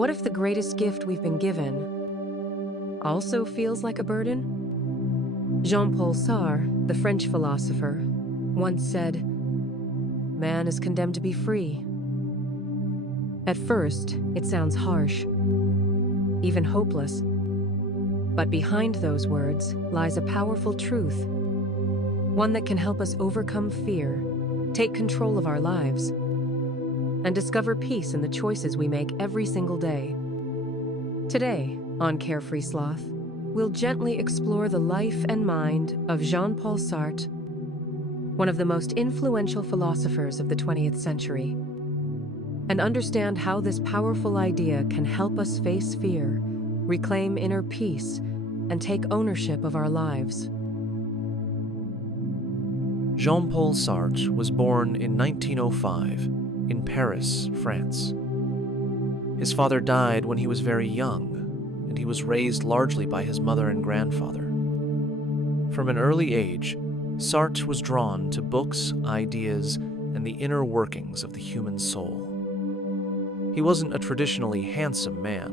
What if the greatest gift we've been given also feels like a burden? Jean-Paul Sartre, the French philosopher, once said, "Man is condemned to be free." At first, it sounds harsh, even hopeless. But behind those words lies a powerful truth, one that can help us overcome fear, take control of our lives, and discover peace in the choices we make every single day. Today, on Carefree Sloth, we'll gently explore the life and mind of Jean-Paul Sartre, one of the most influential philosophers of the 20th century, and understand how this powerful idea can help us face fear, reclaim inner peace, and take ownership of our lives. Jean-Paul Sartre was born in 1905 in Paris, France. His father died when he was very young, and he was raised largely by his mother and grandfather. From an early age, Sartre was drawn to books, ideas, and the inner workings of the human soul. He wasn't a traditionally handsome man.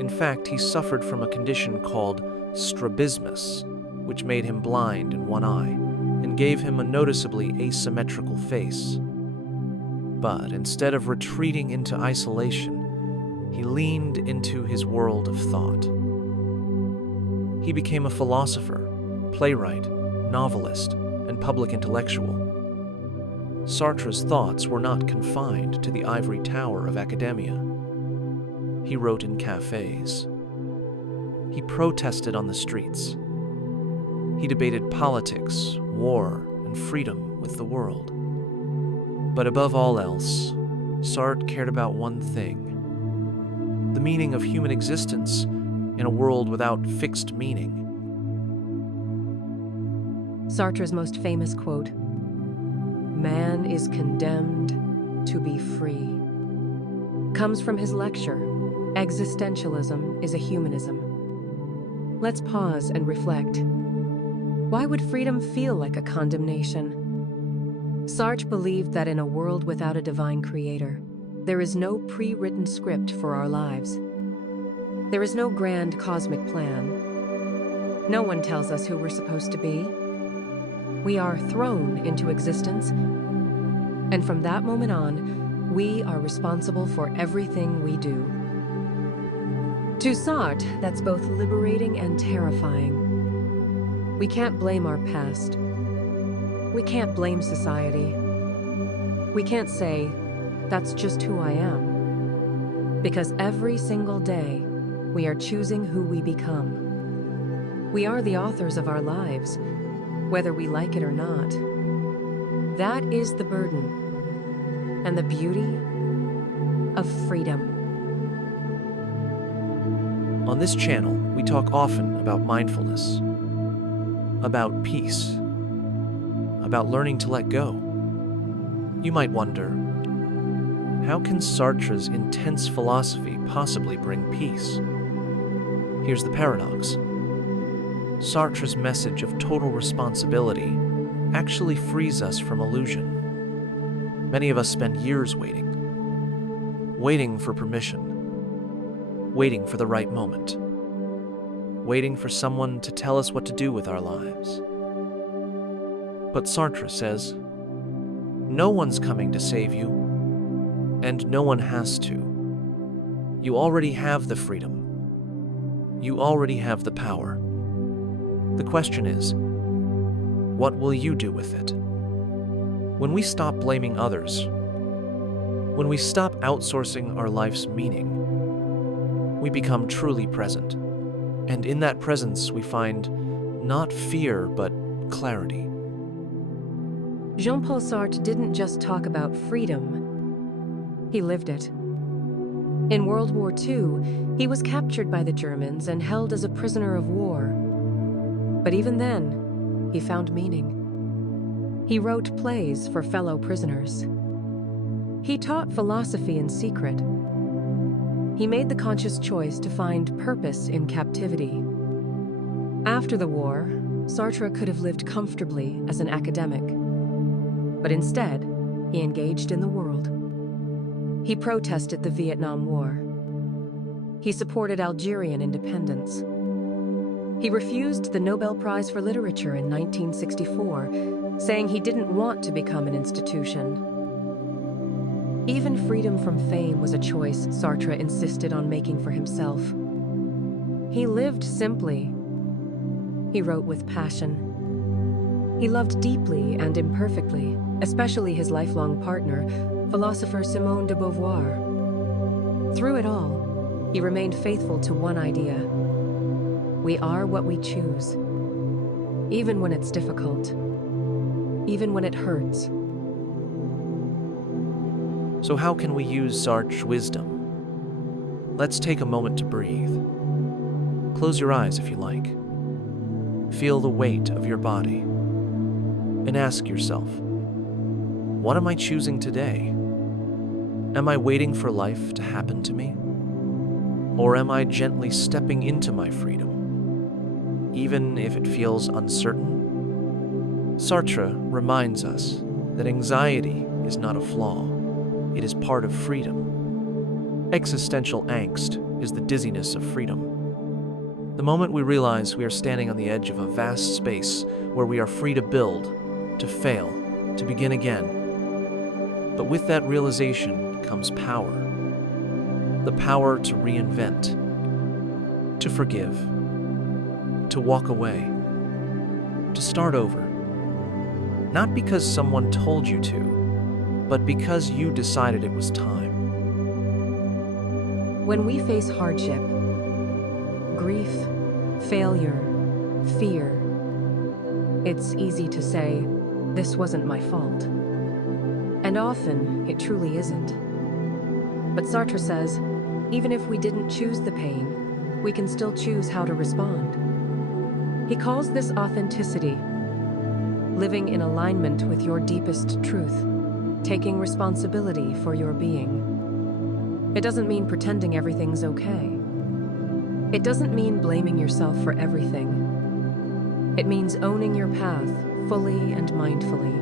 In fact, he suffered from a condition called strabismus, which made him blind in one eye and gave him a noticeably asymmetrical face. But instead of retreating into isolation, he leaned into his world of thought. He became a philosopher, playwright, novelist, and public intellectual. Sartre's thoughts were not confined to the ivory tower of academia. He wrote in cafes. He protested on the streets. He debated politics, war, and freedom with the world. But above all else, Sartre cared about one thing: the meaning of human existence in a world without fixed meaning. Sartre's most famous quote, "Man is condemned to be free," comes from his lecture, Existentialism is a Humanism. Let's pause and reflect. Why would freedom feel like a condemnation? Sartre believed that in a world without a divine creator, there is no pre-written script for our lives. There is no grand cosmic plan. No one tells us who we're supposed to be. We are thrown into existence, and from that moment on, we are responsible for everything we do. To Sartre, that's both liberating and terrifying. We can't blame our past. We can't blame society. We can't say, "That's just who I am." Because every single day, we are choosing who we become. We are the authors of our lives, whether we like it or not. That is the burden and the beauty of freedom. On this channel, we talk often about mindfulness, about peace, about learning to let go. You might wonder, how can Sartre's intense philosophy possibly bring peace? Here's the paradox. Sartre's message of total responsibility actually frees us from illusion. Many of us spend years waiting for permission, waiting for the right moment, waiting for someone to tell us what to do with our lives. But Sartre says, no one's coming to save you, and no one has to. You already have the freedom. You already have the power. The question is, what will you do with it? When we stop blaming others, when we stop outsourcing our life's meaning, we become truly present. And in that presence, we find not fear, but clarity. Jean-Paul Sartre didn't just talk about freedom, he lived it. In World War II, he was captured by the Germans and held as a prisoner of war. But even then, he found meaning. He wrote plays for fellow prisoners. He taught philosophy in secret. He made the conscious choice to find purpose in captivity. After the war, Sartre could have lived comfortably as an academic. But instead, he engaged in the world. He protested the Vietnam War. He supported Algerian independence. He refused the Nobel Prize for Literature in 1964, saying he didn't want to become an institution. Even freedom from fame was a choice Sartre insisted on making for himself. He lived simply. He wrote with passion. He loved deeply and imperfectly, especially his lifelong partner, philosopher Simone de Beauvoir. Through it all, he remained faithful to one idea. We are what we choose, even when it's difficult, even when it hurts. So how can we use Sartre's wisdom? Let's take a moment to breathe. Close your eyes if you like. Feel the weight of your body. And ask yourself, what am I choosing today? Am I waiting for life to happen to me? Or am I gently stepping into my freedom, even if it feels uncertain? Sartre reminds us that anxiety is not a flaw. It is part of freedom. Existential angst is the dizziness of freedom. The moment we realize we are standing on the edge of a vast space where we are free to build, to fail, to begin again. But with that realization comes power. The power to reinvent, to forgive, to walk away, to start over. Not because someone told you to, but because you decided it was time. When we face hardship, grief, failure, fear, it's easy to say, "This wasn't my fault." And often, it truly isn't. But Sartre says, even if we didn't choose the pain, we can still choose how to respond. He calls this authenticity, living in alignment with your deepest truth, taking responsibility for your being. It doesn't mean pretending everything's okay. It doesn't mean blaming yourself for everything. It means owning your path fully and mindfully.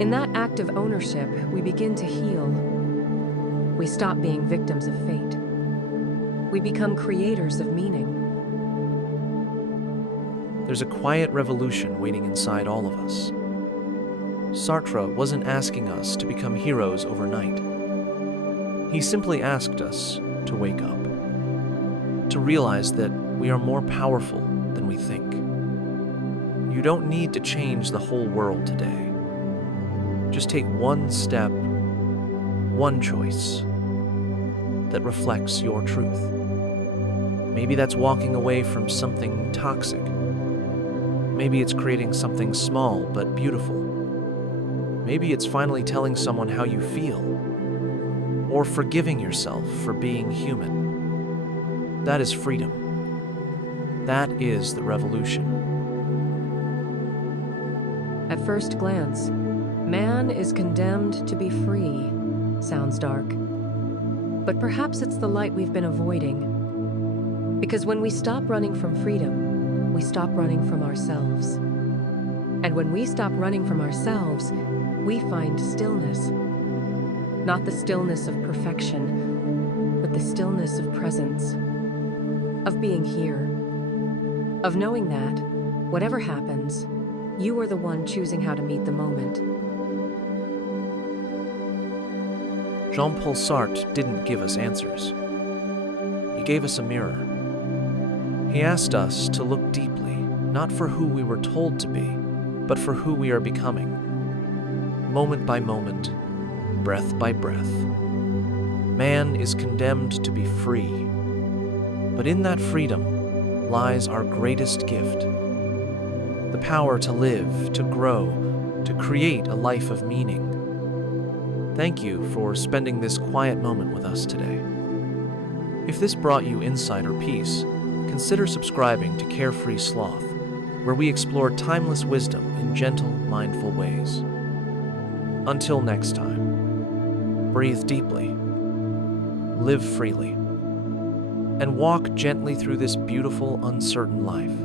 In that act of ownership, we begin to heal. We stop being victims of fate. We become creators of meaning. There's a quiet revolution waiting inside all of us. Sartre wasn't asking us to become heroes overnight. He simply asked us to wake up, to realize that we are more powerful than we think. You don't need to change the whole world today. Just take one step, one choice that reflects your truth. Maybe that's walking away from something toxic. Maybe it's creating something small but beautiful. Maybe it's finally telling someone how you feel, or forgiving yourself for being human. That is freedom. That is the revolution. At first glance, man is condemned to be free. Sounds dark. But perhaps it's the light we've been avoiding. Because when we stop running from freedom, we stop running from ourselves. And when we stop running from ourselves, we find stillness. Not the stillness of perfection, but the stillness of presence, of being here, of knowing that, whatever happens, you are the one choosing how to meet the moment. Jean-Paul Sartre didn't give us answers. He gave us a mirror. He asked us to look deeply, not for who we were told to be, but for who we are becoming. Moment by moment, breath by breath. Man is condemned to be free, but in that freedom lies our greatest gift. The power to live, to grow, to create a life of meaning. Thank you for spending this quiet moment with us today. If this brought you insight or peace, consider subscribing to Carefree Sloth, where we explore timeless wisdom in gentle, mindful ways. Until next time, breathe deeply, live freely, and walk gently through this beautiful, uncertain life.